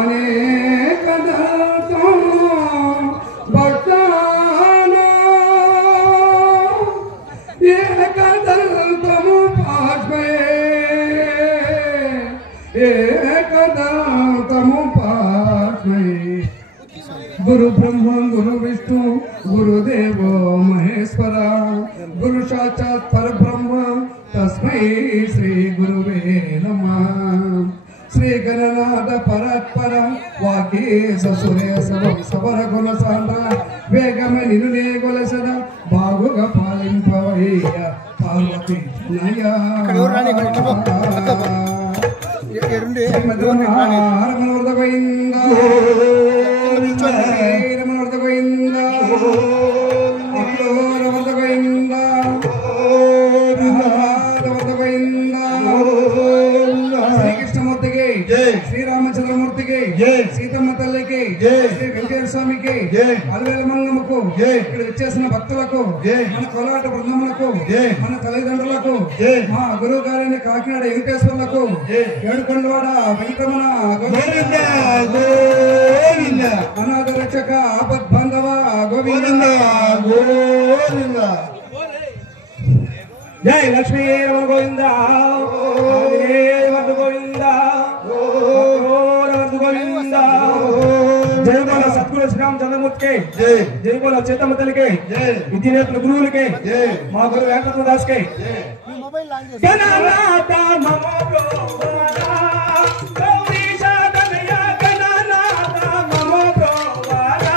अनेक दलतों भक्ताना एक दल तुम पास में एक दल तुम पास में गुरु ब्रह्मा गुरु विष्णु गुरुदेव महेश्वर गुरु साक्षात् परब्रह्म तस्मै श्री गुरुवे नमः श्री गणनाथ परात्पर वागीश सुरेश सबर गुण सांद्र वेगमे निन्ने गोलसद बागुगा पालिंपवయ్య पार्वती नया रमणवर्ध गोविंदा रमणवर्ध गोविंदा रमणवर्ध गोविंदा श्री रामचंद्रमूर्ति के सीतम्म तल्ली के श्री वेंकटेश्वर स्वामी के अलवेल मंगमకు ఇక్కడ వచ్చేసిన భక్తులకు మన కోలాట బృందములకు మన తల్లిదండ్రులకు మా గురువు గారైన కాకినాడ వెంకటేశ్వర్లకు ఏడుకొండవాడ వెంకటరమణ గోవింద గోవింద అనాథ రక్షక ఆపద్ బాంధవ గోవింద గోవింద जय लक्ष्मी रमण गोविंद गोविंद गोविंद जय बोला सतगुरु श्री रामचंद्रमूर्ति के जय बोला चेतन तल के विद्यानेत्र गुरुవుల के మా గురు వెంకటరమణ దాస్ के గణనాథ నమో బ్రోవరా గౌరీశ తనయ గణనాథ నమో బ్రోవరా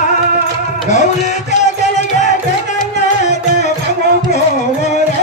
గౌరీశ తనయ గణనాథ నమో బ్రోవరా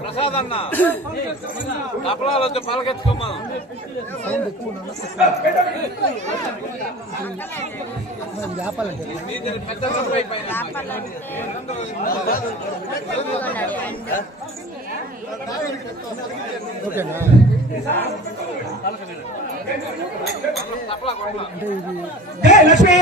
ప్రసాద్ అన్న కపలాలు వచ్చి పలకెత్తుకోమా పెద్ద లక్ష్మి